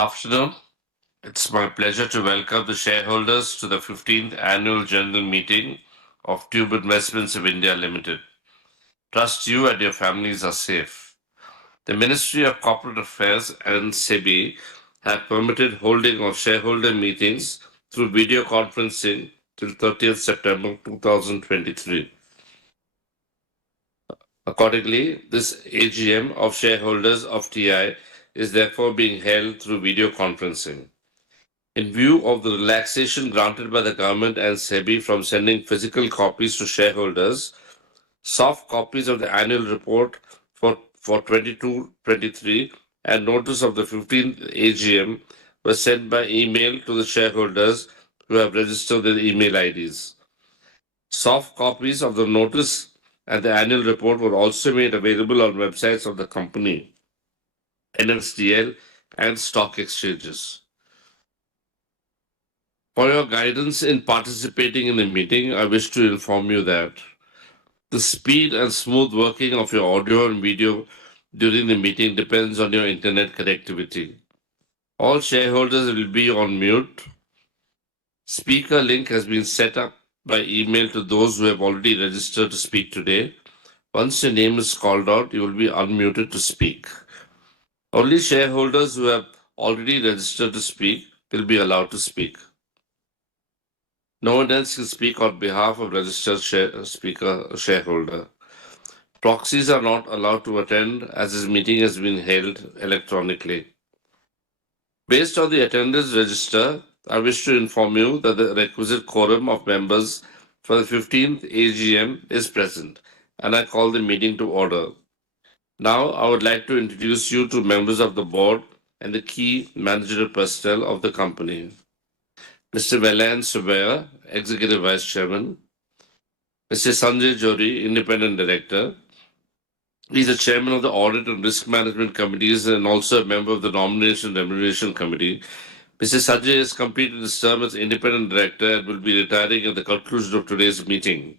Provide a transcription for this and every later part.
afternoon. It's my pleasure to welcome the shareholders to the 15th Annual General Meeting of Tube Investments of India Limited. Trust you and your families are safe. The Ministry of Corporate Affairs and SEBI have permitted holding of shareholder meetings through video conferencing till 30th September 2023. Accordingly, this AGM of shareholders of TI is therefore being held through video conferencing. In view of the relaxation granted by the government and SEBI from sending physical copies to shareholders, soft copies of the annual report for 22-23 and notice of the 15th AGM were sent by email to the shareholders who have registered their email IDs. Soft copies of the notice and the annual report were also made available on websites of the company, NSDL, and stock exchanges. For your guidance in participating in the meeting, I wish to inform you that the speed and smooth working of your audio and video during the meeting depends on your internet connectivity. All shareholders will be on mute. Speaker link has been set up by email to those who have already registered to speak today. Once your name is called out, you will be unmuted to speak. Only shareholders who have already registered to speak will be allowed to speak. No one else can speak on behalf of registered shareholder. Proxies are not allowed to attend as this meeting has been held electronically. Based on the attendance register, I wish to inform you that the requisite quorum of members for the 15th AGM is present, and I call the meeting to order. Now, I would like to introduce you to members of the board and the key managerial personnel of the company. Mr. Vellayan Subbiah, Executive Vice Chairman. Mr. Sanjay Jori, Independent Director. He is the Chairman of the Audit and Risk Management Committees and also a member of the Nomination and Remuneration Committee. Mr. Sanjay has completed his term as Independent Director and will be retiring at the conclusion of today's meeting.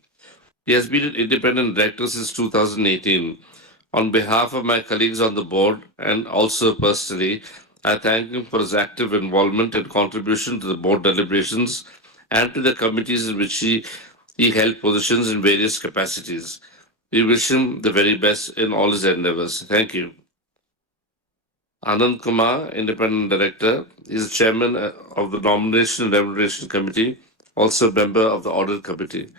He has been an Independent Director since 2018. On behalf of my colleagues on the board and also personally, I thank him for his active involvement and contribution to the board deliberations and to the committees in which he held positions in various capacities. We wish him the very best in all his endeavors. Thank you. Anand Kumar, Independent Director, is the Chairman of the Nomination and Remuneration Committee, also a member of the Audit Committee.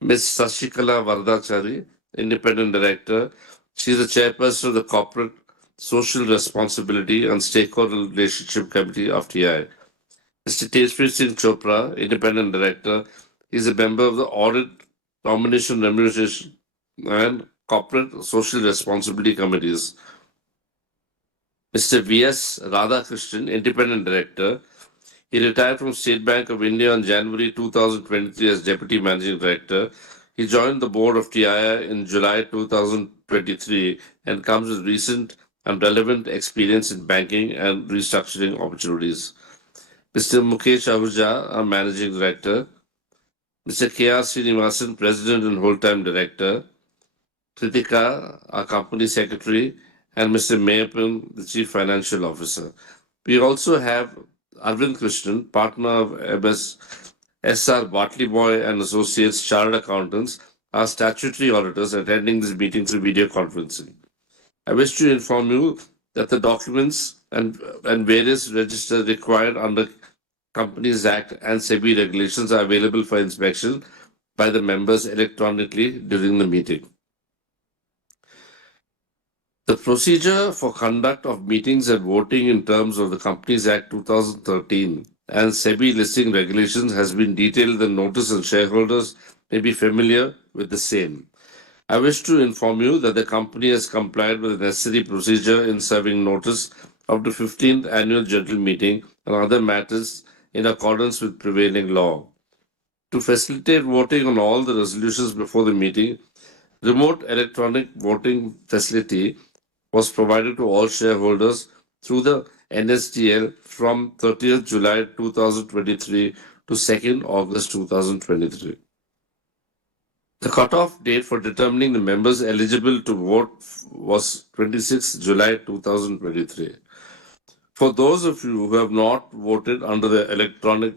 Ms. Sashikala Vardachari, Independent Director, she is the Chairperson of the Corporate Social Responsibility and Stakeholder Relationship Committee of TI. Mr. Tejveer Singh Chopra, Independent Director, is a member of the Audit, Nomination, Remuneration and Corporate Social Responsibility Committees. Mr. V.S. Radhakrishnan, Independent Director, he retired from State Bank of India in January 2023 as Deputy Managing Director. He joined the board of TI in July 2023 and comes with recent and relevant experience in banking and restructuring opportunities. Mr. Mukesh Ahuja, our Managing Director. Mr. K.R. Srinivasan, President and Whole-Time Director. Kritika, our Company Secretary. And Mr. Mayappan, the Chief Financial Officer. We also have Arvind Krishnan, partner of S.R. Bartley Boy and Associates Chartered Accountants, our statutory auditors attending this meeting through video conferencing. I wish to inform you that the documents and various registers required under Companies Act and SEBI regulations are available for inspection by the members electronically during the meeting. The procedure for conduct of meetings and voting in terms of the Companies Act 2013 and SEBI listing regulations has been detailed in the notice, and shareholders may be familiar with the same. I wish to inform you that the company has complied with the necessary procedure in serving notice of the 15th Annual General Meeting and other matters in accordance with prevailing law. To facilitate voting on all the resolutions before the meeting, remote electronic voting facility was provided to all shareholders through the NSDL from 30th July 2023 to 2nd August 2023. The cutoff date for determining the members eligible to vote was 26 July 2023. For those of you who have not voted under the electronic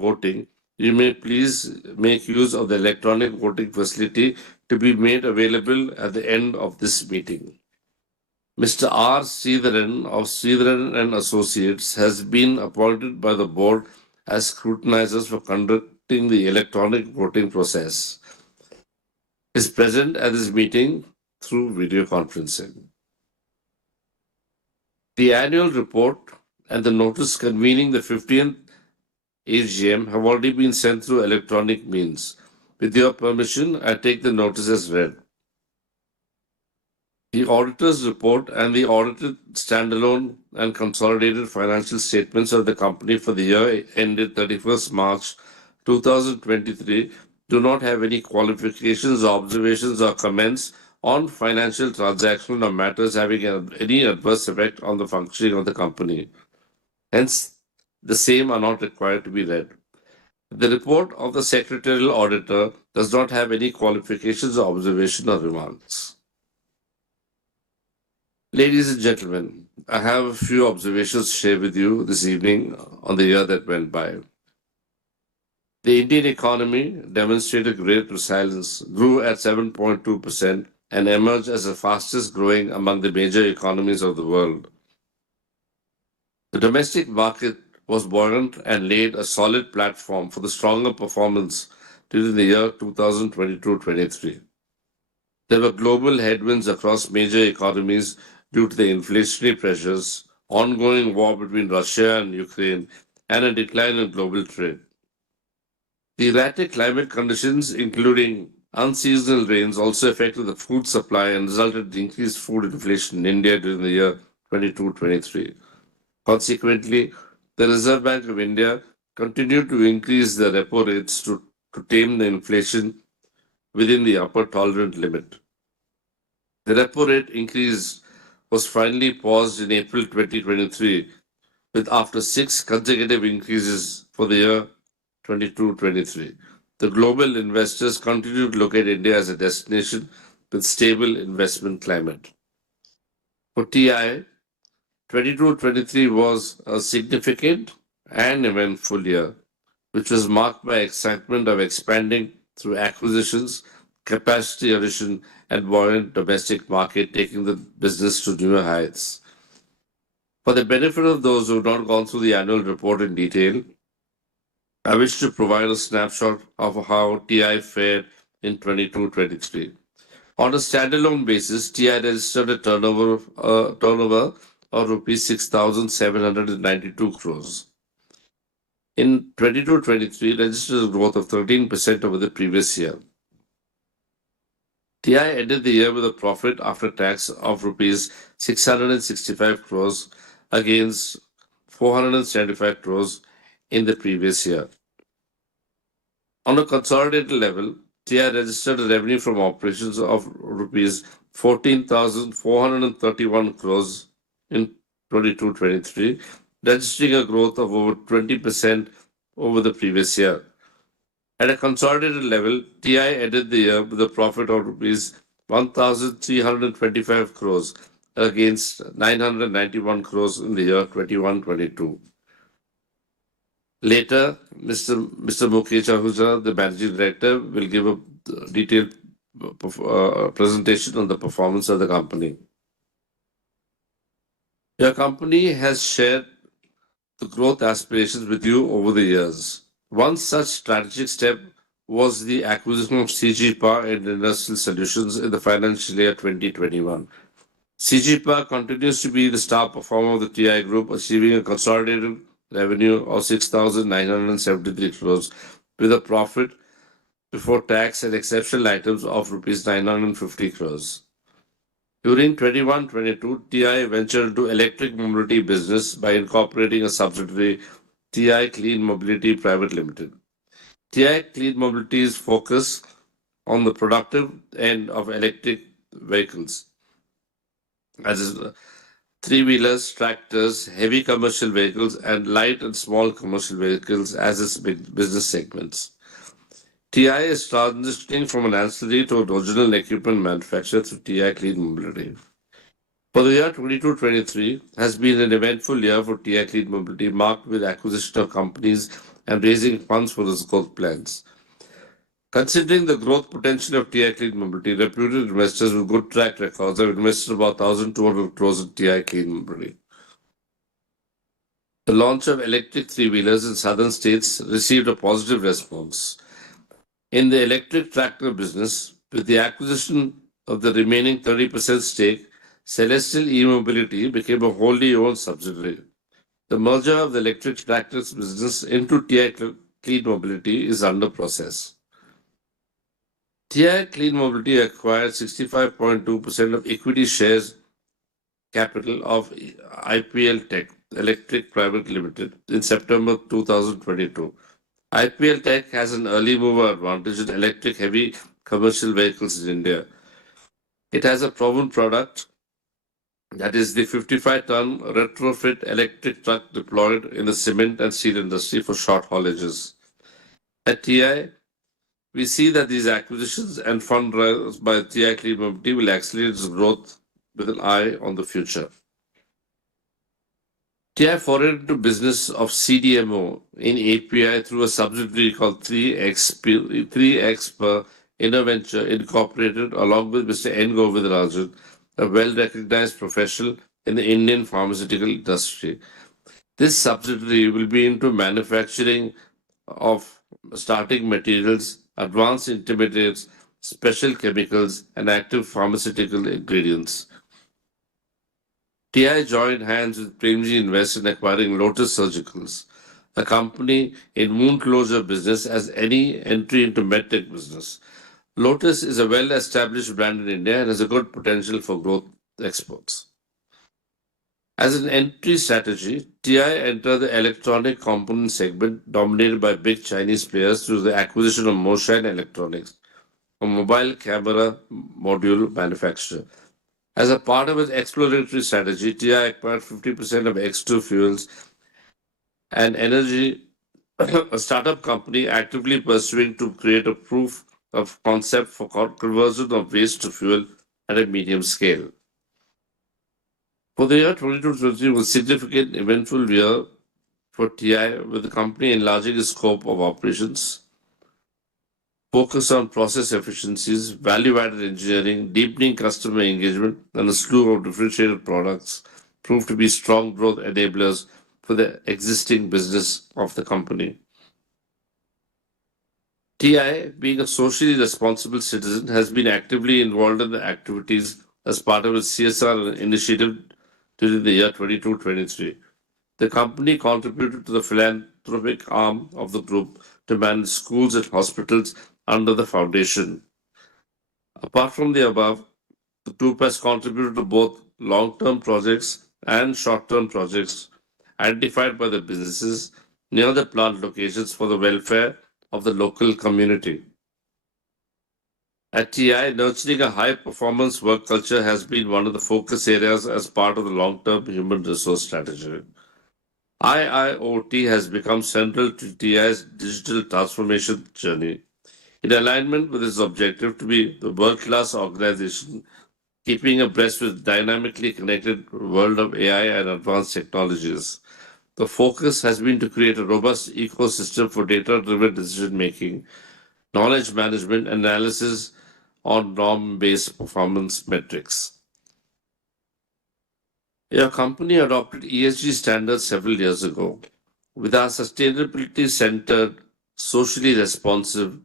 voting, you may please make use of the electronic voting facility to be made available at the end of this meeting. Mr. R. Sridharan of Sridharan and Associates has been appointed by the board as scrutinizers for conducting the electronic voting process. Is present at this meeting through video conferencing. The annual report and the notice convening the 15th AGM have already been sent through electronic means. With your permission, I take the notice as read. The auditor's report and the audited standalone and consolidated financial statements of the company for the year ended 31st March 2023 do not have any qualifications, observations, or comments on financial transactions or matters having any adverse effect on the functioning of the company. Hence, the same are not required to be read. The report of the secretarial auditor does not have any qualifications, observations, or remarks. Ladies and gentlemen, I have a few observations to share with you this evening on the year that went by. The Indian economy demonstrated great resilience, grew at 7.2%, and emerged as the fastest growing among the major economies of the world. The domestic market was buoyant and laid a solid platform for the stronger performance during the year 2022-23. There were global headwinds across major economies due to the inflationary pressures, ongoing war between Russia and Ukraine, and a decline in global trade. The erratic climate conditions, including unseasonal rains, also affected the food supply and resulted in increased food inflation in India during the year 22-23. Consequently, the Reserve Bank of India continued to increase the repo rates to tame the inflation within the upper tolerant limit. The repo rate increase was finally paused in April 2023, with after 6 consecutive increases for the year 22-23. The global investors continue to look at India as a destination with stable investment climate. For TI, 22-23 was a significant and eventful year, which was marked by excitement of expanding through acquisitions, capacity addition, and buoyant domestic market, taking the business to newer heights. For the benefit of those who have not gone through the annual report in detail, I wish to provide a snapshot of how TI fared in 22-23. On a standalone basis, TI registered a turnover of rupees 6,792 crores. In 22-23, registered a growth of 13% over the previous year. TI ended the year with a profit after tax of rupees 665 crores against 475 crores in the previous year. On a consolidated level, TI registered a revenue from operations of rupees 14,431 crores in 22-23, registering a growth of over 20% over the previous year. At a consolidated level, TI ended the year with a profit of rupees 1,325 crores against 991 crores in the year 21-22. Later, Mr. Mukesh Ahuja, the Managing Director, will give a detailed presentation on the performance of the company. Your company has shared the growth aspirations with you over the years. One such strategic step was the acquisition of CG Power and Industrial Solutions in the financial year 2021. CG Power continues to be the star performer of the TI Group, achieving a consolidated revenue of 6,973 crores with a profit before tax and exceptional items of rupees 950 crores. During 21-22, TI ventured into electric mobility business by incorporating a subsidiary, TI Clean Mobility Private Limited. TI Clean Mobility's focus on the productive end of electric vehicles, as is three-wheelers, tractors, heavy commercial vehicles, and light and small commercial vehicles as its business segments. TI is transitioning from an ancillary to an original equipment manufacturer through TI Clean Mobility. For the year 22-23 has been an eventful year for TI Clean Mobility, marked with acquisition of companies and raising funds for its growth plans. Considering the growth potential of TI Clean Mobility, reputed investors with good track records have invested about 1,200 crores in TI Clean Mobility. The launch of electric three-wheelers in southern states received a positive response. In the electric tractor business, with the acquisition of the remaining 30% stake, Celestial E-Mobility became a wholly owned subsidiary. The merger of the electric tractors business into TI Clean Mobility is under process. TI Clean Mobility acquired 65.2% of equity shares capital of IPL Tech Electric Private Limited in September 2022. IPL Tech has an early mover advantage in electric heavy commercial vehicles in India. It has a proven product, that is the 55-ton retrofit electric truck deployed in the cement and steel industry for short haulages. At TI, we see that these acquisitions and fundraisers by TI Clean Mobility will accelerate its growth with an eye on the future. TI forayed into business of CDMO in API through a subsidiary called 3X per Innoventure Incorporated, along with Mr. N. Govindarajan, a well-recognized professional in the Indian pharmaceutical industry. This subsidiary will be into manufacturing of starting materials, advanced intermediates, special chemicals, and active pharmaceutical ingredients. TI joined hands with Premji Invest in acquiring Lotus Surgicals, a company in wound closure business as any entry into medtech business. Lotus is a well-established brand in India and has a good potential for growth exports. As an entry strategy, TI entered the electronic component segment dominated by big Chinese players through the acquisition of Moshine Electronics, a mobile camera module manufacturer. As a part of its exploratory strategy, TI acquired 50% of X2 Fuels, an energy a startup company actively pursuing to create a proof of concept for conversion of waste to fuel at a medium scale. For the year 2023 was a significant eventful year for TI, with the company enlarging its scope of operations, focus on process efficiencies, value-added engineering, deepening customer engagement, and a slew of differentiated products proved to be strong growth enablers for the existing business of the company. TI, being a socially responsible citizen, has been actively involved in the activities as part of its CSR initiative during the year 22-23. The company contributed to the philanthropic arm of the group to manage schools and hospitals under the foundation. Apart from the above, the group has contributed to both long-term projects and short-term projects identified by the businesses near the plant locations for the welfare of the local community. At TI, nurturing a high-performance work culture has been one of the focus areas as part of the long-term human resource strategy. IIoT has become central to TI's digital transformation journey, in alignment with its objective to be the world-class organization, keeping abreast with dynamically connected world of AI and advanced technologies. The focus has been to create a robust ecosystem for data-driven decision-making, knowledge management, and analysis on norm-based performance metrics. Your company adopted ESG standards several years ago. With our sustainability-centered, socially responsive,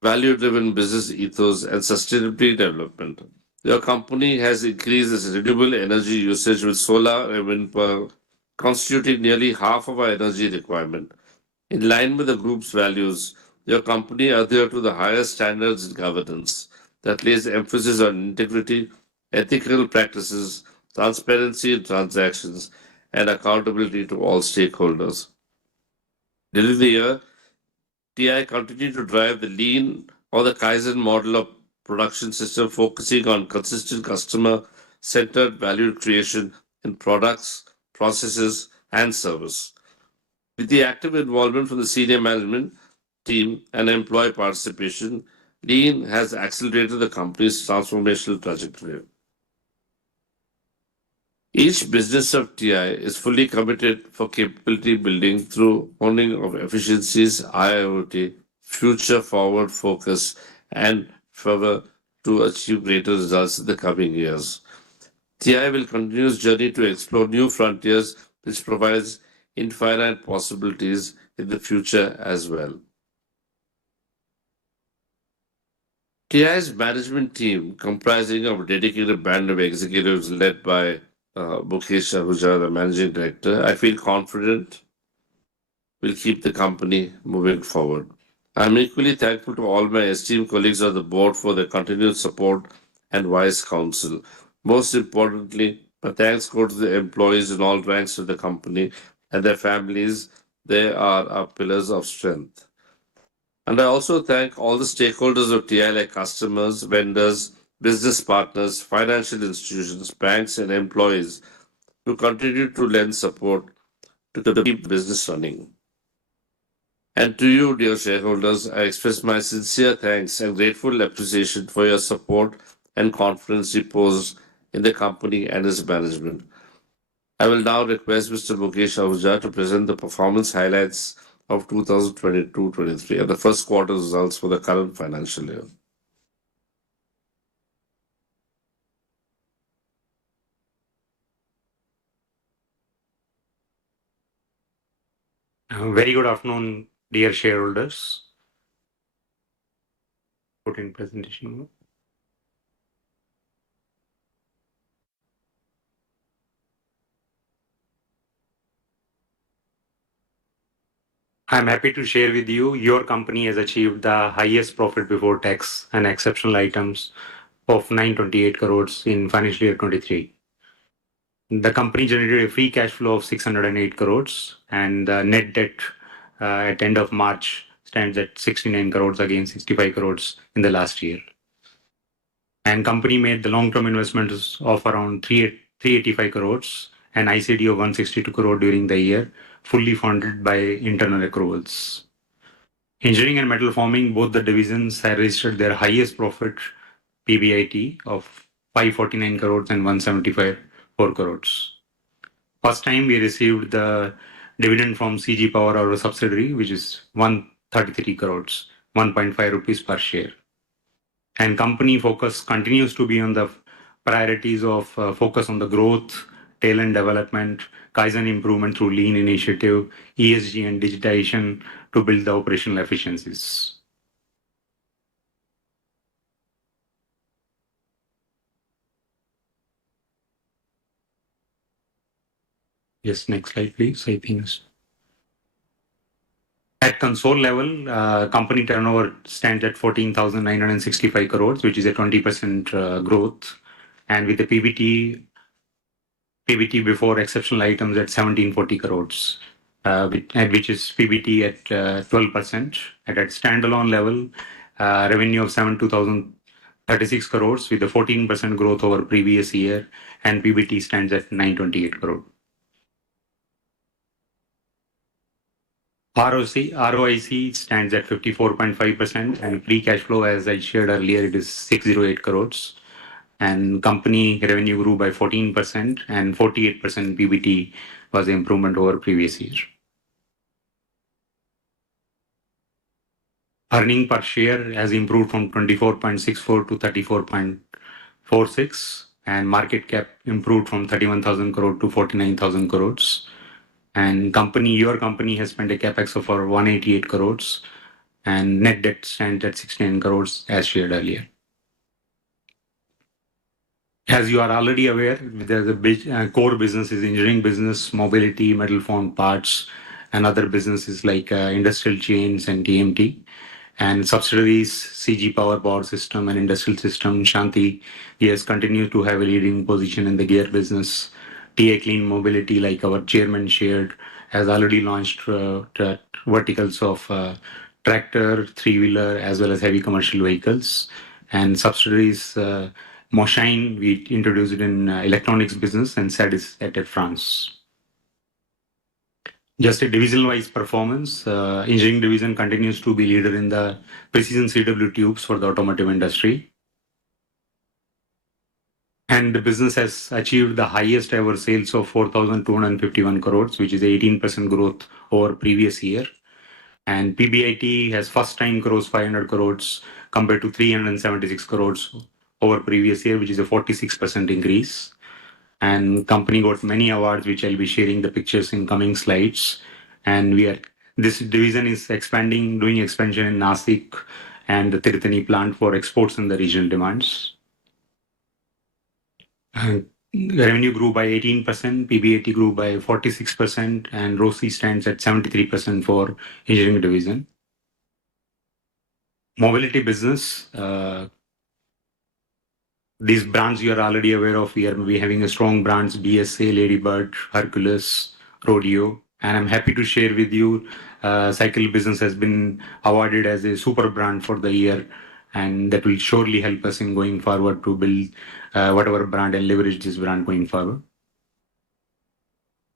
value-driven business ethos and sustainability development, your company has increased its renewable energy usage with solar and wind power constituting nearly half of our energy requirement. In line with the group's values, your company adheres to the highest standards in governance that lays emphasis on integrity, ethical practices, transparency in transactions, and accountability to all stakeholders. During the year, TI continued to drive the lean or the Kaizen model of production system, focusing on consistent customer-centered value creation in products, processes, and service. With the active involvement from the senior management team and employee participation, Lean has accelerated the company's transformational trajectory. Each business of TI is fully committed for capability building through honing of efficiencies, IoT, future forward focus, and further to achieve greater results in the coming years. TI will continue its journey to explore new frontiers, which provides infinite possibilities in the future as well. TI's management team, comprising of a dedicated band of executives led by Mukesh Ahuja, the managing director, I feel confident will keep the company moving forward. I'm equally thankful to all my esteemed colleagues on the board for their continued support and wise counsel. Most importantly, my thanks go to the employees in all ranks of the company and their families. They are our pillars of strength. And I also thank all the stakeholders of TI like customers, vendors, business partners, financial institutions, banks, and employees who continue to lend support to keep the business running. And to you, dear shareholders, I express my sincere thanks and grateful appreciation for your support and confidence reposed in the company and its management. I will now request Mr. Mukesh Ahuja to present the performance highlights of 2022-23 and the first quarter results for the current financial year. Very good afternoon, dear shareholders. Put in presentation mode. I'm happy to share with you, your company has achieved the highest profit before tax and exceptional items of 928 crores in financial year 23. The company generated a free cash flow of 608 crores and the net debt at end of March stands at 69 crores against 65 crores in the last year. And company made the long-term investments of around 385 crores and ICD of 162 crore during the year, fully funded by internal accruals. Engineering and metal forming, both the divisions have registered their highest profit PBIT of 549 crores and 174 crores. First time we received the dividend from CG Power, our subsidiary, which is 133 crores, 1.5 rupees per share. And company focus continues to be on the priorities of focus on the growth, talent development, Kaizen improvement through lean initiative, ESG and digitization to build the operational efficiencies. Yes, next slide, please. I think at console level, company turnover stands at 14,965 crores, which is a 20% growth, and with the PBT before exceptional items at 1740 crores, which is PBT at 12%. At standalone level, revenue of 72,036 crores with a 14% growth over previous year, and PBT stands at 928 crore. ROIC stands at 54.5%, and free cash flow, as I shared earlier, it is 608 crores. And company revenue grew by 14% and 48% PBT was improvement over previous year. Earning per share has improved from 24.64 to 34.46, and market cap improved from 31,000 crore to 49,000 crores. And your company has spent a capex of over 188 crores, and net debt stands at 16 crores as shared earlier. As you are already aware, there's a big core business is engineering business, mobility, metal formed parts, and other businesses like industrial chains and TMT. And subsidiaries, CG Power System, and Industrial System, Shanti, has continued to have a leading position in the gear business. TA Clean Mobility, like our chairman shared, has already launched verticals of tractor, three-wheeler, as well as heavy commercial vehicles. And subsidiaries, Moshine, we introduced it in electronics business, and SADIS at France. Just a division-wise performance, engineering division continues to be leader in the precision CW tubes for the automotive industry. And the business has achieved the highest ever sales of 4,251 crores, which is 18% growth over previous year. And PBIT has first time crossed 500 crores compared to 376 crores over previous year, which is a 46% increase. And company got many awards, which I'll be sharing the pictures in coming slides. And this division is expanding, doing expansion in Nashik and the Tirthani plant for exports and the regional demands. And revenue grew by 18%, PBIT grew by 46%, and ROCE stands at 73% for engineering division. Mobility business, these brands you are already aware of. We are having a strong brands, BSA, Ladybird, Hercules, Rodeo. And I'm happy to share with you, cycle business has been awarded as a super brand for the year. And that will surely help us in going forward to build whatever brand and leverage this brand going forward.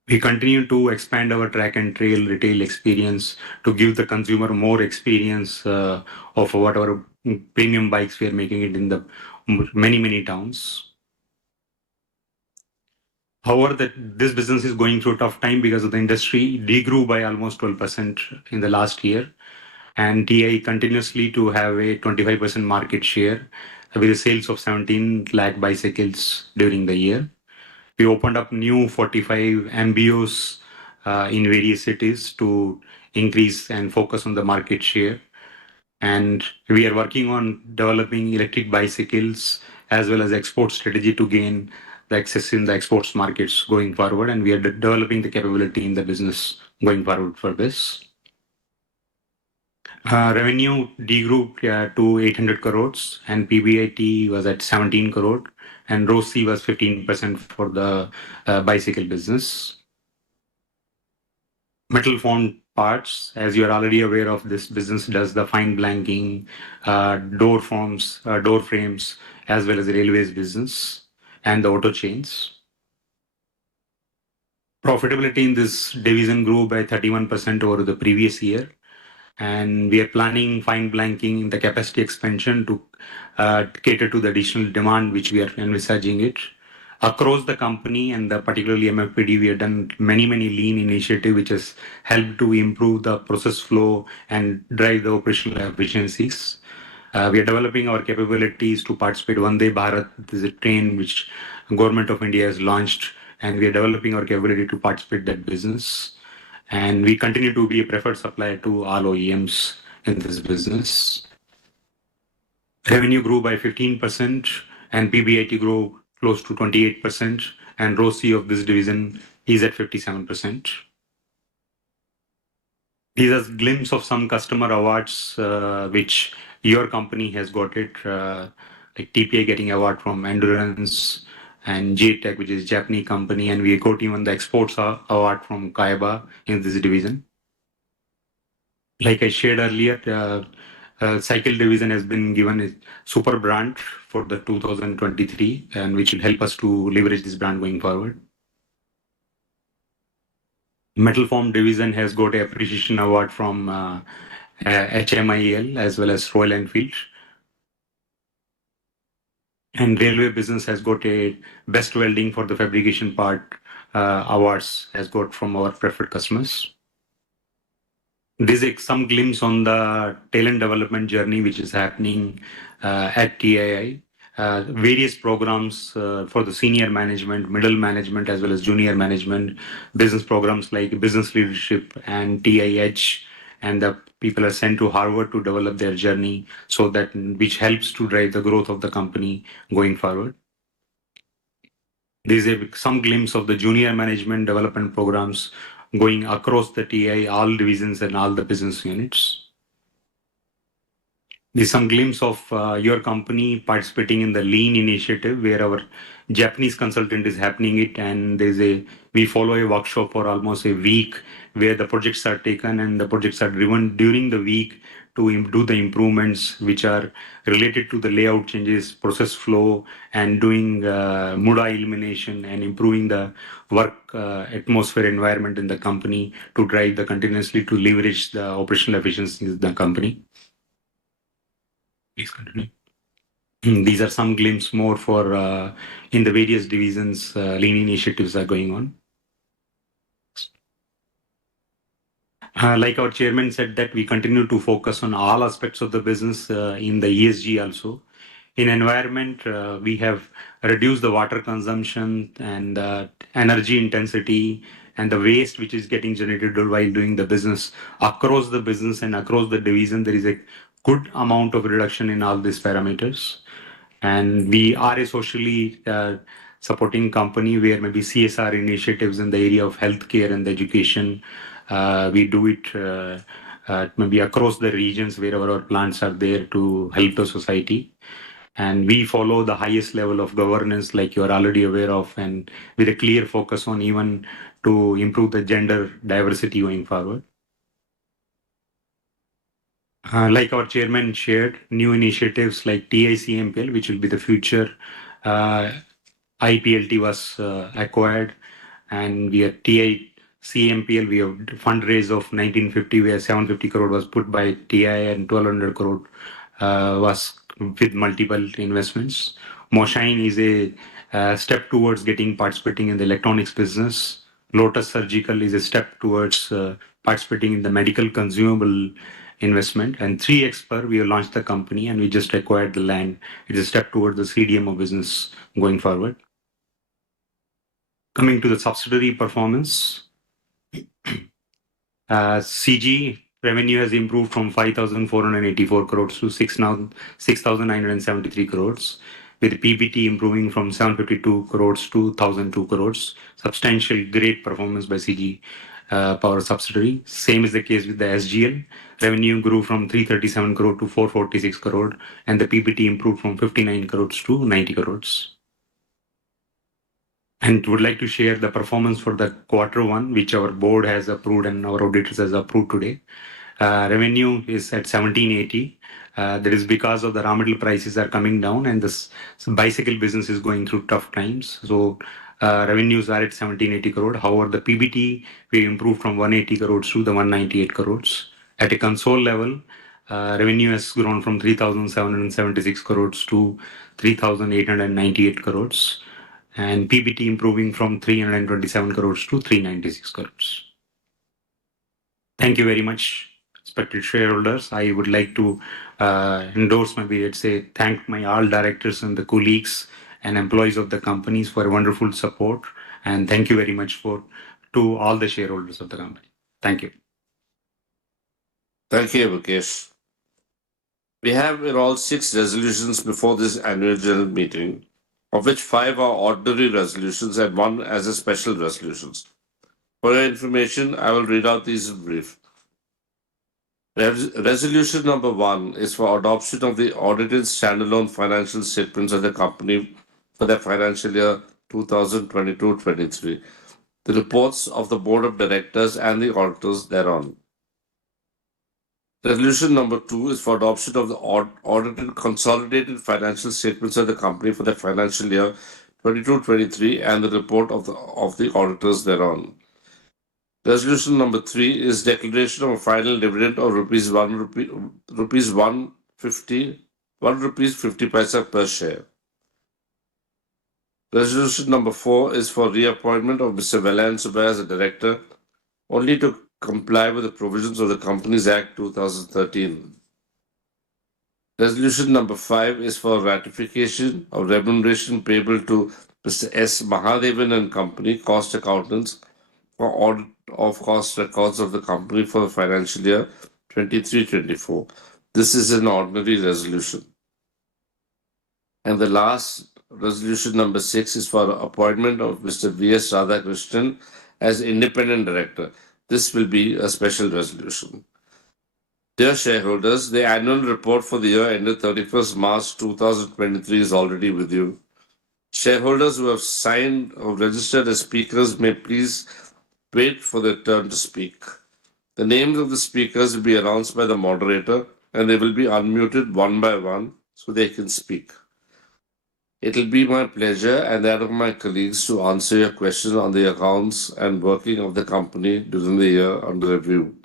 We continue to expand our track and trail retail experience to give the consumer more experience of whatever premium bikes we are making it in the many towns. However, this business is going through a tough time because of the industry degrew by almost 12% in the last year, and TI continuously to have a 25% market share with the sales of 17 lakh bicycles during the year. We opened up new 45 MBOs in various cities to increase and focus on the market share. And we are working on developing electric bicycles as well as export strategy to gain the access in the exports markets going forward. And we are developing the capability in the business going forward for this. Revenue degrew to 800 crores and PBIT was at 17 crore and ROCE was 15% for the bicycle business. Metal formed parts, as you are already aware of, this business does the fine blanking, door forms, door frames, as well as the railways business and the auto chains. Profitability in this division grew by 31% over the previous year. And we are planning fine blanking in the capacity expansion to cater to the additional demand which we are envisaging it. Across the company and particularly MFPD, we have done many lean initiatives which has helped to improve the process flow and drive the operational efficiencies. We are developing our capabilities to participate. Vande Bharat is a train which Government of India has launched, and we are developing our capability to participate in that business. And we continue to be a preferred supplier to all OEMs in this business. Revenue grew by 15% and PBIT grew close to 28%, and ROCE of this division is at 57%. These are glimpses of some customer awards which your company has got it, like TPI getting award from Endurance and JTech, which is a Japanese company, and we got even the exports award from Kaiba in this division. Like I shared earlier, cycle division has been given a super brand for the 2023, and which will help us to leverage this brand going forward. Metal form division has got an appreciation award from HMIL as well as Royal Enfield. And railway business has got a best welding for the fabrication part awards has got from our preferred customers. This is some glimpse on the talent development journey which is happening at TII. Various programs for the senior management, middle management, as well as junior management, business programs like business leadership and TIH, and the people are sent to Harvard to develop their journey, so that which helps to drive the growth of the company going forward. This is some glimpse of the junior management development programs going across the TI, all divisions and all the business units. There's some glimpse of your company participating in the lean initiative where our Japanese consultant is happening it, and we follow a workshop for almost a week where the projects are taken and the projects are driven during the week to do the improvements which are related to the layout changes, process flow, and doing muda elimination and improving the work atmosphere environment in the company to drive the continuously to leverage the operational efficiencies in the company. Please continue. These are some glimpses more for in the various divisions lean initiatives are going on. Like our chairman said that we continue to focus on all aspects of the business in the ESG also. In environment, we have reduced the water consumption and energy intensity and the waste which is getting generated while doing the business across the business and across the division. There is a good amount of reduction in all these parameters. And we are a socially supporting company where maybe CSR initiatives in the area of healthcare and education, we do it maybe across the regions wherever our plants are there to help the society. And we follow the highest level of governance, like you are already aware of, and with a clear focus on even to improve the gender diversity going forward. Like our chairman shared, new initiatives like TICMPL, which will be the future IPLT was acquired, and we have TICMPL, we have fundraise of 1950, where 750 crore was put by TI and 1200 crore was with multiple investments. Moshine is a step towards getting participating in the electronics business. Lotus Surgical is a step towards participating in the medical consumable investment. And 3xper, we have launched the company and we just acquired the land. It is a step towards the CDMO business going forward. Coming to the subsidiary performance, CG revenue has improved from 5,484 crores to 6,973 crores, with PBT improving from 752 crores to 1,002 crores. Substantial great performance by CG Power subsidiary. Same is the case with the SGL. Revenue grew from 337 crore to 446 crore, and the PBT improved from 59 crores to 90 crores. And would like to share the performance for the Q1, which our board has approved and our auditors has approved today. Revenue is at 1780. That is because of the raw material prices are coming down and this bicycle business is going through tough times. So revenues are at 1780 crore. However, the PBT we improved from 180 crores to the 198 crores. At a console level, revenue has grown from 3,776 crores to 3,898 crores, and PBT improving from 327 crores to 396 crores. Thank you very much, respected shareholders. I would like to endorse, maybe let's say, thank my all directors and the colleagues and employees of the companies for wonderful support. And thank you very much to all the shareholders of the company. Thank you. Thank you, Mukesh. We have in all 6 resolutions before this annual general meeting, of which 5 are ordinary resolutions and 1 as a special resolutions. For your information, I will read out these in brief. Resolution number 1 is for adoption of the audited standalone financial statements of the company for the financial year 2022-23, the reports of the Board of Directors and the auditors thereon. Resolution number 2 is for adoption of the audited consolidated financial statements of the company for the financial year 22-23 and the report of the auditors thereon. Resolution number 3 is declaration of a final dividend of rupees 150 per share. Resolution number 4 is for reappointment of Mr. Vellayan Subbiah as a director, only to comply with the provisions of the Companies Act 2013. Resolution number 5 is for ratification of remuneration payable to Mr. S. Mahadevan and Company, cost accountants, for audit of cost records of the company for the financial year 23-24. This is an ordinary resolution. And the last resolution number 6 is for appointment of Mr. V.S. Radhakrishnan as independent director. This will be a special resolution. Dear shareholders, the annual report for the year ended 31st March 2023 is already with you. Shareholders who have signed or registered as speakers may please wait for their turn to speak. The names of the speakers will be announced by the moderator and they will be unmuted one by one so they can speak. It will be my pleasure and that of my colleagues to answer your questions on the accounts and working of the company during the year under review.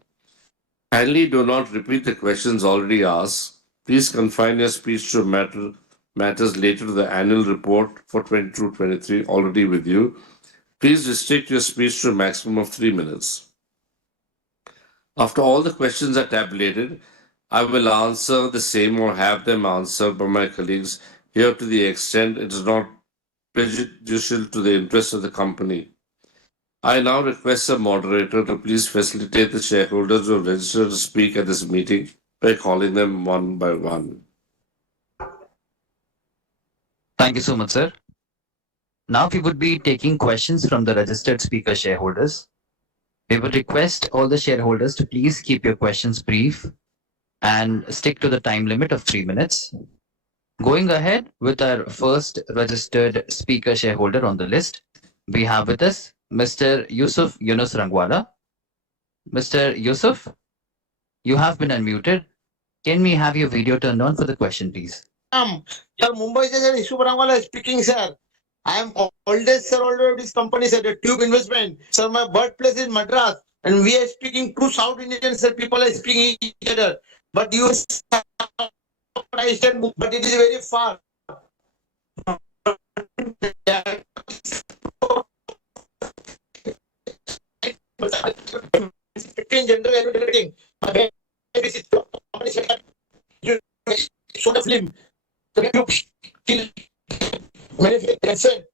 Kindly do not repeat the questions already asked. Please confine your speech to a matter matters related to the annual report for 22-23 already with you. Please restrict your speech to a maximum of 3 minutes. After all the questions are tabulated, I will answer the same or have them answered by my colleagues here to the extent it is not prejudicial to the interest of the company. I now request the moderator to please facilitate the shareholders who have registered to speak at this meeting by calling them one by one. Thank you so much, sir. Now we would be taking questions from the registered speaker shareholders. We would request all the shareholders to please keep your questions brief and stick to the time limit of 3 minutes. Going ahead with our first registered speaker shareholder on the list, we have with us Mr. Yusuf Yunus Rangwala. Mr. Yusuf, you have been unmuted. Can we have your video turned on for the question, please? Sir, Mumbai sir, Yusuf Rangwala speaking, sir. I am oldest shareholder of this company, sir, the Tube Investment. Sir, my birthplace is Madras, and we are speaking two South Indians, sir. People are speaking each other. But you, but it is very far. 15 general everything. You show the film.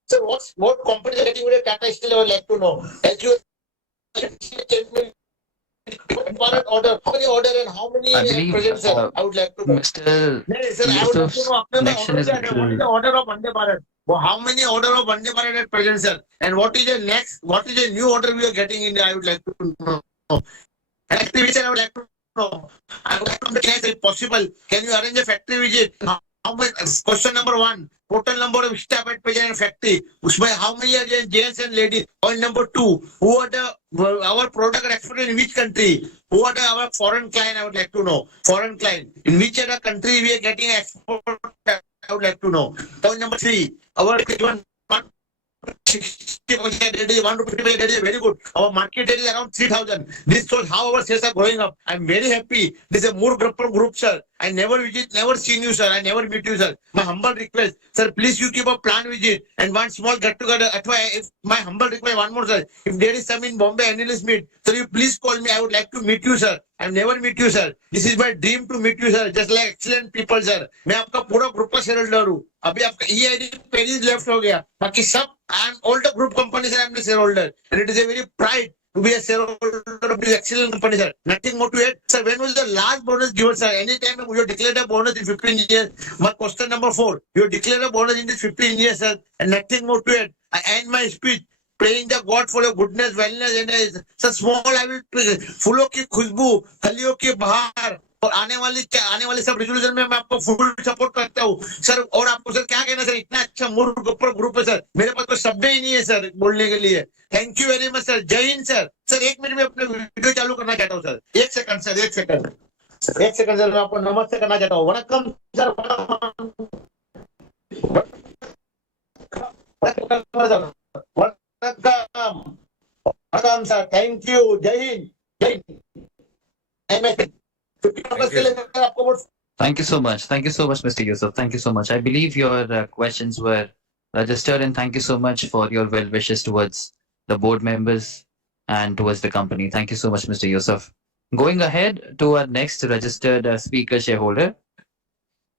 So what company are getting with a Tata Steel? I would like to know. As you order, how many order and how many I believe, present, sir? I would like to know. Mr. Sir, I would like to Yusuf's know connection is what is the order of Vande Bharat? Well, how many order of Vande Bharat at present, sir? And what is the next? What is the new order we are getting in? I would like to know. Factory visit, I would like to know. I would like to know if possible. Can you arrange a factory visit? How much? Question number one. Total number of staff at present factory. How many are gents and ladies? Point number two. Who are our product exported in which country? Who are our foreign client? I would like to know. Foreign client. In which other country we are getting export? I would like to know. Point number three. Our 150 very good. Our market is around 3,000. This shows how our sales are going up. I'm very happy. This is a more group, sir. I never visit, never seen you, sir. I never meet you, sir. My humble request, sir, please you keep a plan visit and one small get together. My humble request, one more, sir. If there is some in Bombay analyst meet, sir, you please call me. I would like to meet you, sir. I've never met you, sir. This is my dream to meet you, sir. Just like excellent people, sir. मैं आपका पूरा group का shareholder हूँ. अभी आपका EID page left हो गया. बाकी सब I'm all the group companies and I'm the shareholder. And it is a very pride to be a shareholder of this excellent company, sir. Nothing more to it. Sir, when was the last bonus given, sir? Anytime you declared a bonus in 15 years. My question number 4. You declared a bonus in this 15 years, sir. And nothing more to it. I end my speech praying the God for your goodness, wellness, and sir, small I will फूलों की खुशबू, फलियों की बहार और आने वाली सब resolution में मैं आपको फुल सपोर्ट करता हूँ सर. और आपको सर क्या कहना सर, इतना अच्छा ग्रुप है सर. मेरे पास कोई शब्द ही नहीं है सर बोलने के लिए. Thank you very much sir. जय हिंद सर. सर 1 मिनट में अपने वीडियो चालू करना चाहता हूँ sir. 1 second sir, 1 second sir. मैं आपको नमस्ते करना चाहता हूँ. Vanakkam sir. Vanakkam sir. Thank you. जय हिंद. जय Hind. Thank you so much. Thank you so much, Mr. Yusuf. Thank you so much. I believe your questions were registered, and thank you so much for your well wishes towards the board members and towards the company. Thank you so much, Mr. Yusuf. Going ahead to our next registered speaker shareholder,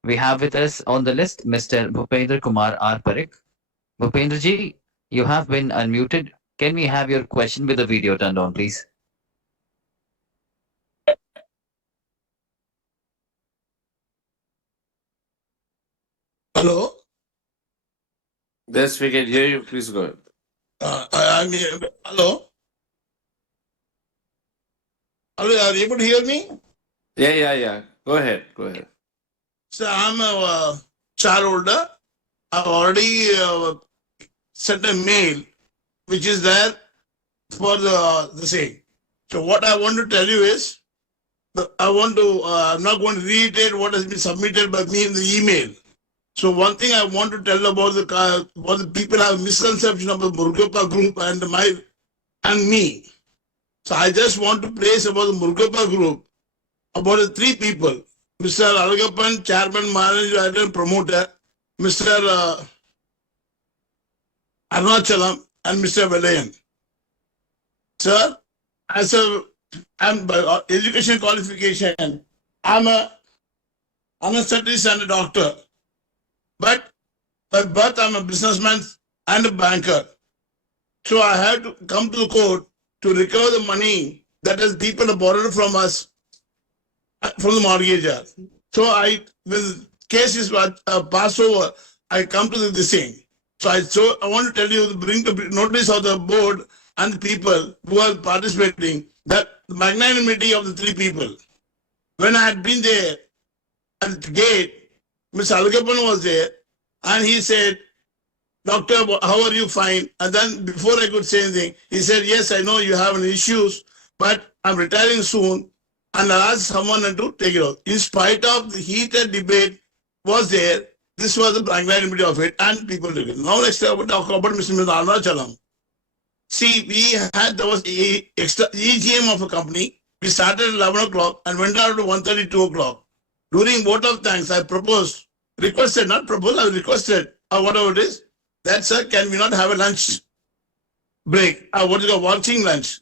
we have with us on the list Mr. Bhupendra Kumar R. Parekh. Bhupendra ji, you have been unmuted. Can we have your question with the video turned on, please? Hello? Yes, we can hear you. Please go ahead. I'm here. Hello? Hello, are you able to hear me? Yeah. Go ahead. So I'm a shareholder. I've already sent a mail, which is there for the same. So what I want to tell you is, I'm not going to reiterate what has been submitted by me in the email. So one thing I want to tell about the people have misconception of the Murugappa group and me. So I just want to place about the Murugappa group, about the 3 people, Mr. Alagappan, chairman, manager, and promoter, Mr. Arunachalam and Mr. Velayan. Sir, as I'm by education qualification, I'm a anesthetist and a doctor. But by birth, I'm a businessman and a banker. So I had to come to the court to recover the money that is people have borrowed from us from the mortgager. So when the case is passed over, I come to this thing. So I want to tell you, bring the notice of the board and the people who are participating that the magnanimity of the three people. When I had been there at the gate, Mr. Alagapan was there and he said, "Doctor, how are you? Fine." And then before I could say anything, he said, "Yes, I know you have an issues, but I'm retiring soon and I'll ask someone to take it out." In spite of the heated debate was there, this was the magnanimity of it and people took it. Now let's talk about Mr. Arunachalam. See, there was a extra AGM of a company. We started at 11 o'clock and went out to 1:30, 2 o'clock. During vote of thanks, I requested, whatever it is, that, sir, can we not have a lunch break? What is it, watching lunch?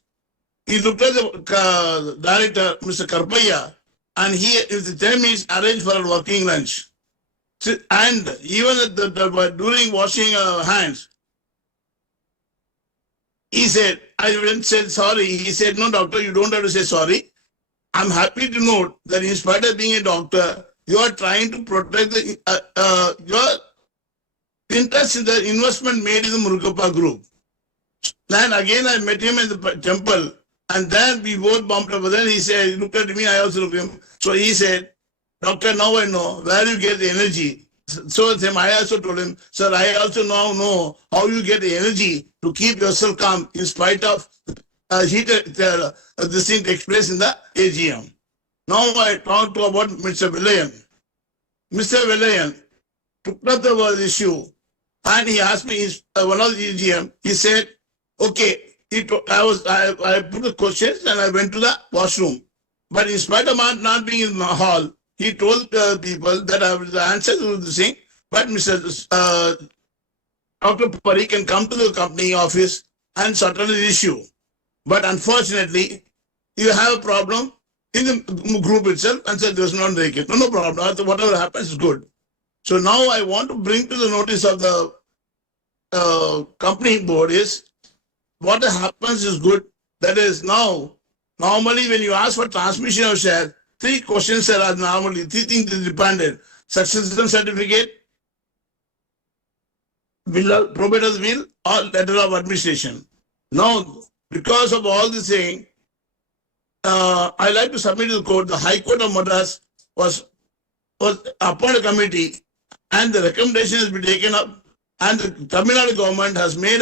He looked at the director, Mr. Karpaya, and if the time is arranged for a working lunch. So, and even during washing hands, he said, I didn't say sorry. He said, "No, doctor, you don't have to say sorry. I'm happy to note that in spite of being a doctor, you are trying to protect your interest in the investment made in the Murugappa group." Then again, I met him in the temple, and then we both bumped up. Then he said, he looked at me, I also looked at him. So he said, "Doctor, now I know where you get the energy." So I also told him, "Sir, I also now know how you get the energy to keep yourself calm in spite of this thing takes place in the AGM." Now I talked about Mr. Velayan. Mr. Velayan took up the issue and he asked me, one of the AGM, he said, "Okay, I put the questions and I went to the washroom. But in spite of not being in the hall, he told people that I was the answer to the thing, but Mr. Dr. Pari can come to the company office and settle the issue. But unfortunately, you have a problem in the group itself and said there's no break it. No problem. Whatever happens is good." So now I want to bring to the notice of the company board is what happens is good. That is now, normally when you ask for transmission of share, three questions are normally, three things are dependent: succession certificate, probator's will, or letter of administration. Now, because of all this thing, I like to submit to the court. The High Court of Madras was appointed a committee, and the recommendation has been taken up, and the Tamil Nadu government has made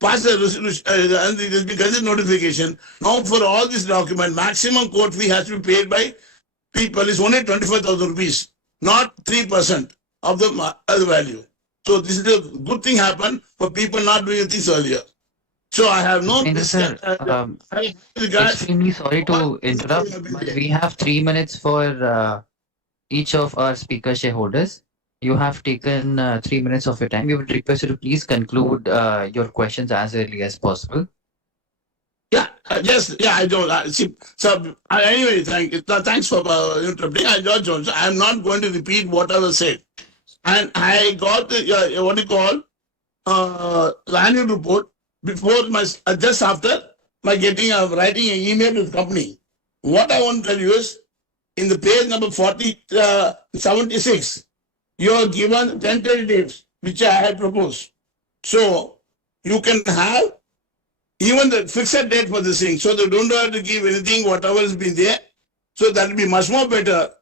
passed a resolution, and it has been granted notification. Now, for all this document, maximum court fee has to be paid by people is only 25,000 rupees, not 3% of the value. So this is a good thing happened for people not doing things earlier. So I have no. Sir, extremely sorry to interrupt, but we have 3 minutes for each of our speaker shareholders. You have taken 3 minutes of your time. We would request you to please conclude your questions as early as possible. Yeah, I don't see. So anyway, thanks for interrupting. I'm not going to repeat what I was said. And I got the what you call the annual report before just after my writing an email to the company. What I want to tell you is, in the page number 76, you are given tentatives which I had proposed. So you can have even the fixed date for this thing, so they don't have to give anything, whatever has been there. So that will be much more better,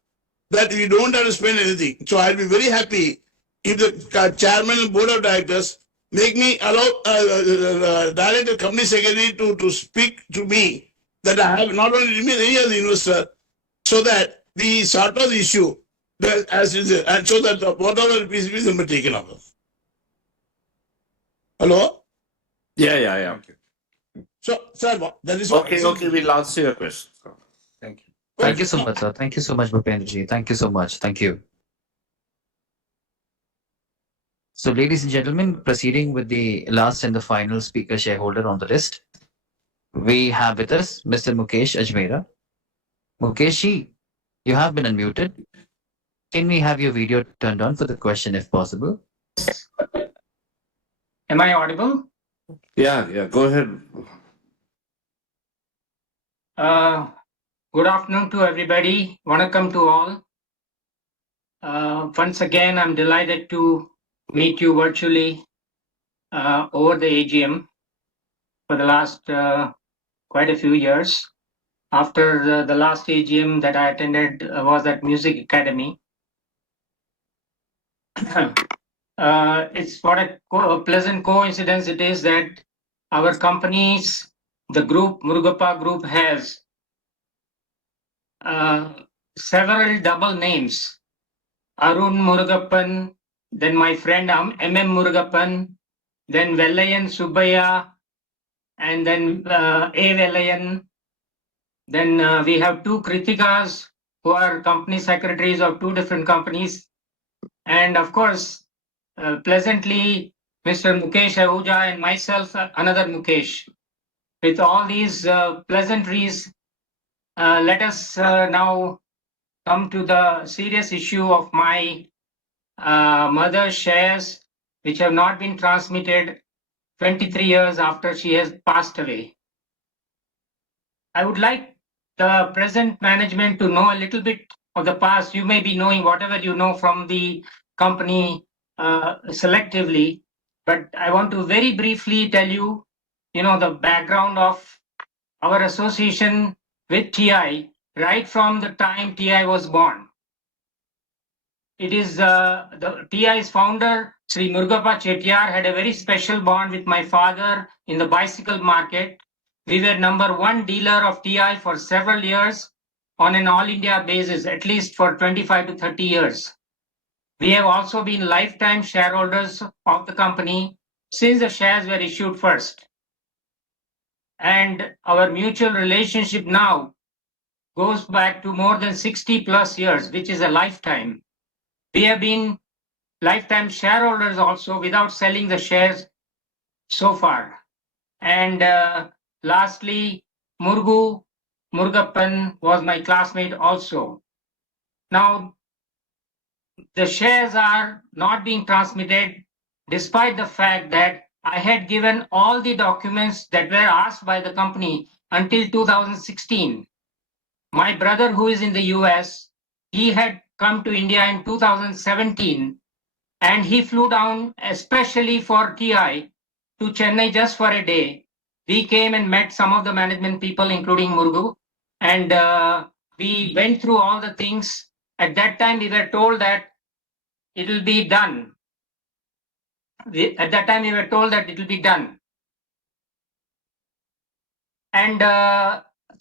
that we don't have to spend anything. So I'll be very happy if the chairman and board of directors make me direct the company secretary to speak to me, that I have not only me, any other investor, so that we sort out the issue as is, and so that whatever PCBs will be taken up. Hello? Yeah. Okay. So, sir, that is Okay, we'll answer your question. Thank you. Thank you so much, sir. Thank you so much, Bhupendraji. Thank you so much. Thank you. So, ladies and gentlemen, proceeding with the last and the final speaker shareholder on the list, we have with us Mr. Mukesh Ajmera. Mukesh, you have been unmuted. Can we have your video turned on for the question if possible? Am I audible? Yeah, go ahead. Good afternoon to everybody. Vanakkam to all. Once again, I'm delighted to meet you virtually over the AGM for the last quite a few years. After the last AGM that I attended was at Music Academy. It's what a pleasant coincidence it is that our companies, the group, Murugappa Group, has several double names. Arun Murugappan, then my friend M.M. Murugappan, then Vellayan Subbaya, and then A. Vellayan. Then we have two Kritikas who are company secretaries of two different companies. And of course, pleasantly, Mr. Mukesh Ahuja and myself, another Mukesh. With all these pleasantries, let us now come to the serious issue of my mother's shares, which have not been transmitted 23 years after she has passed away. I would like the present management to know a little bit of the past. You may be knowing whatever you know from the company selectively, but I want to very briefly tell you, the background of our association with TI right from the time TI was born. It is the TI's founder, Sri Murugappa Chettiar, had a very special bond with my father in the bicycle market. We were number one dealer of TI for several years on an all India basis, at least for 25 to 30 years. We have also been lifetime shareholders of the company since the shares were issued first. And our mutual relationship now goes back to more than 60 plus years, which is a lifetime. We have been lifetime shareholders also without selling the shares so far. And lastly, Murugappan was my classmate also. Now, the shares are not being transmitted despite the fact that I had given all the documents that were asked by the company until 2016. My brother, who is in the US, he had come to India in 2017, and he flew down especially for TI to Chennai just for a day. We came and met some of the management people, including Murugu, and we went through all the things. At that time, we were told that it will be done. At that time, we were told that it will be done. And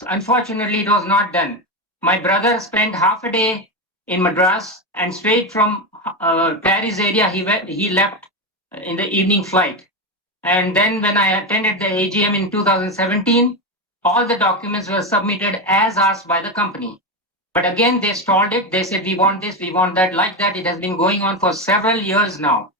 unfortunately, it was not done. My brother spent half a day in Madras, and straight from Paris area, he left in the evening flight. And then when I attended the AGM in 2017, all the documents were submitted as asked by the company. But again, they stalled it. They said, we want this, we want that, like that. It has been going on for several years now.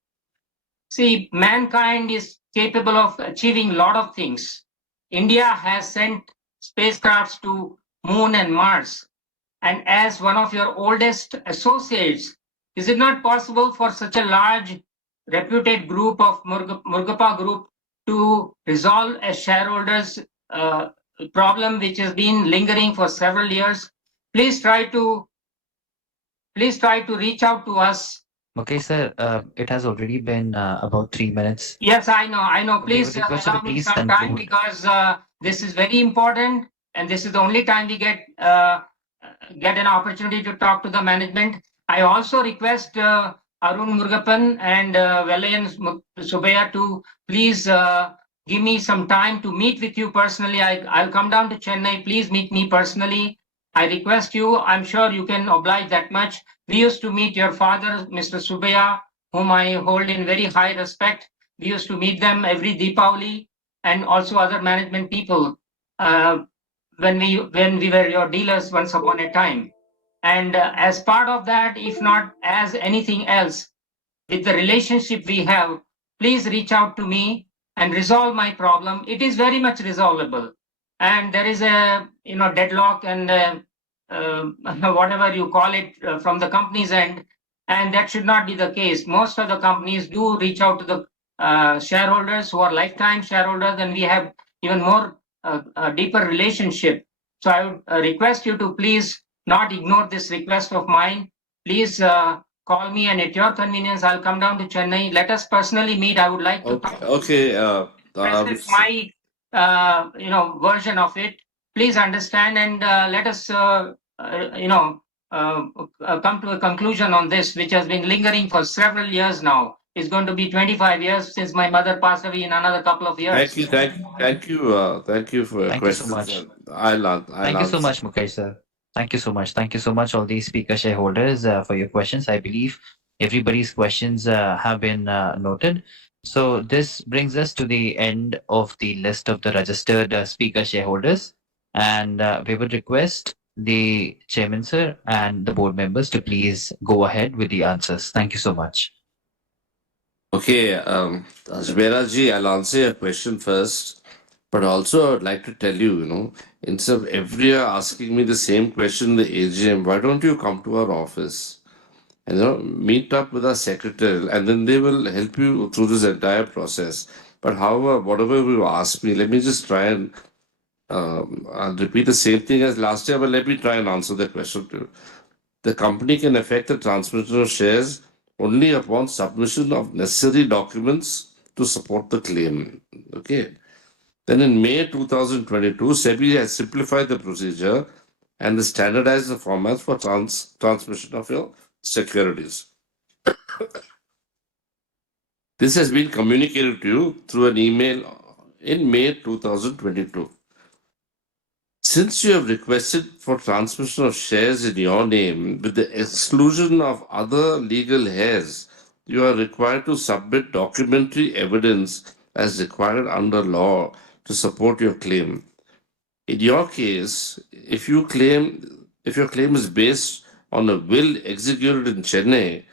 See, mankind is capable of achieving a lot of things. India has sent spacecrafts to Moon and Mars. And as one of your oldest associates, is it not possible for such a large reputed group of Murugappa Group to resolve a shareholders problem which has been lingering for several years? Please try to reach out to us. Okay, sir, it has already been about 3 minutes. Yes, I know. Please We would request you to allow me please some time, conclude. because this is very important, and this is the only time we get an opportunity to talk to the management. I also request Arun Murugappan and Vellayan Subbaya to please give me some time to meet with you personally. I'll come down to Chennai. Please meet me personally. I request you. I'm sure you can oblige that much. We used to meet your father, Mr. Subbaya, whom I hold in very high respect. We used to meet them every Deepavali, and also other management people when we were your dealers once upon a time. And as part of that, if not as anything else, with the relationship we have, please reach out to me and resolve my problem. It is very much resolvable. And there is a deadlock and whatever you call it from the company's end, and that should not be the case. Most of the companies do reach out to the shareholders who are lifetime shareholders, and we have even more deeper relationship. So I would request you to please not ignore this request of mine. Please call me, and at your convenience, I'll come down to Chennai. Let us personally meet. I would like to talk. Okay. This is my version of it. Please understand, and let us come to a conclusion on this, which has been lingering for several years now. It's going to be 25 years since my mother passed away in another couple of years. Thank you for your Thank you so questions. much. I'll Thank you so answer. much, Mukesh sir. Thank you so much. Thank you so much, all the speaker shareholders, for your questions. I believe everybody's questions have been noted. So this brings us to the end of the list of the registered speaker shareholders, and we would request the chairman sir and the board members to please go ahead with the answers. Thank you so much. Okay, Ajmera ji, I'll answer your question first, but also I'd like to tell you, instead of every year asking me the same question in the AGM, why don't you come to our office and meet up with our secretary, and then they will help you through this entire process. But however, whatever you ask me, let me just try and I'll repeat the same thing as last year, but let me try and answer the question to you. The company can effect the transmission of shares only upon submission of necessary documents to support the claim. Okay. Then in May 2022, SEBI has simplified the procedure and standardized the formats for transmission of your securities. This has been communicated to you through an email in May 2022. Since you have requested for transmission of shares in your name with the exclusion of other legal heirs, you are required to submit documentary evidence as required under law to support your claim. In your case, if your claim is based on a will executed in Chennai,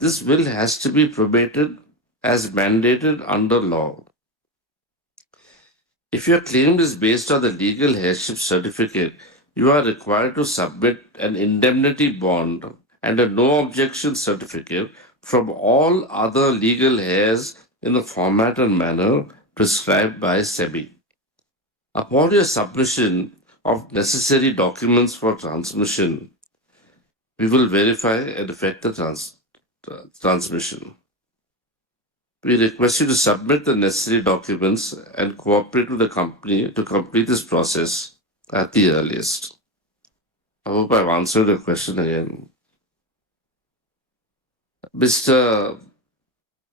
this will has to be probated as mandated under law. If your claim is based on the legal heirship certificate, you are required to submit an indemnity bond and a no objection certificate from all other legal heirs in the format and manner prescribed by SEBI. Upon your submission of necessary documents for transmission, we will verify and effect the transmission. We request you to submit the necessary documents and cooperate with the company to complete this process at the earliest. I hope I've answered the question again. Mr.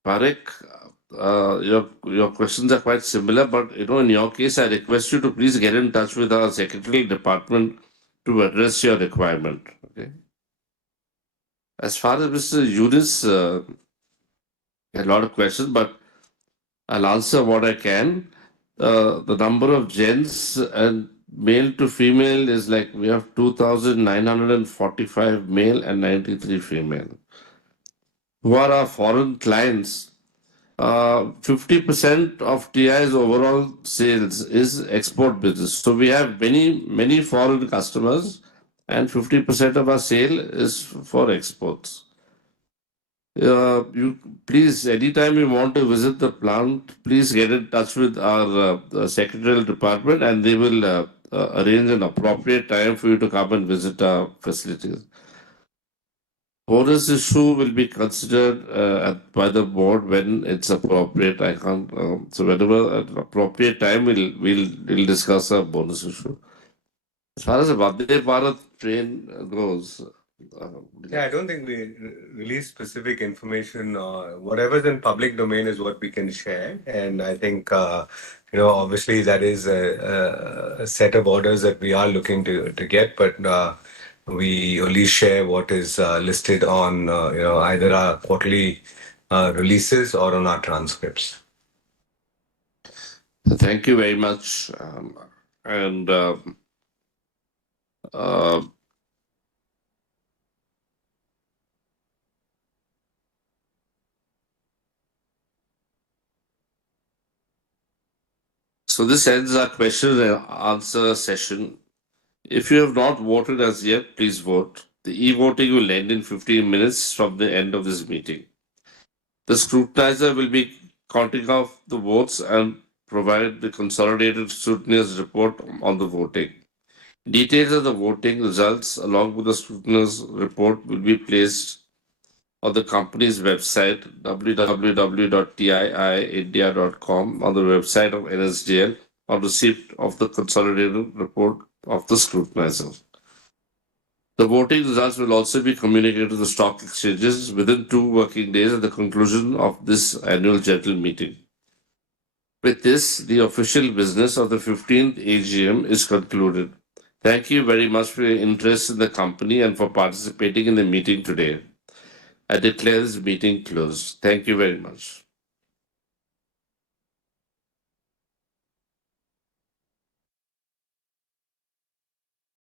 Parekh, your questions are quite similar, but in your case, I request you to please get in touch with our secretarial department to address your requirement. Okay. As far as Mr. Yunus, a lot of questions, but I'll answer what I can. The number of gents and male to female is like we have 2,945 male and 93 female. Who are our foreign clients? 50% of TI's overall sales is export business. So we have many foreign customers, and 50% of our sale is for exports. You please, anytime you want to visit the plant, please get in touch with our secretarial department, and they will arrange an appropriate time for you to come and visit our facilities. Bonus issue will be considered by the board when it's appropriate. I can't. So whenever at an appropriate time, we'll discuss a bonus issue. As far as the Vande Bharat train goes. I don't think we release specific information. Whatever's in public domain is what we can share, and I think obviously that is a set of orders that we are looking to get, but we only share what is listed on either our quarterly releases or on our transcripts. Thank you very much, and. So this ends our question and answer session. If you have not voted as yet, please vote. The e-voting will end in 15 minutes from the end of this meeting. The scrutinizer will be counting off the votes and provide the consolidated scrutineer's report on the voting. Details of the voting results along with the scrutineer's report will be placed on the company's website www.tiiindia.com on the website of NSDL on receipt of the consolidated report of the scrutinizer. The voting results will also be communicated to the stock exchanges within 2 working days at the conclusion of this annual general meeting. With this, the official business of the 15th AGM is concluded. Thank you very much for your interest in the company and for participating in the meeting today. I declare this meeting closed. Thank you very much.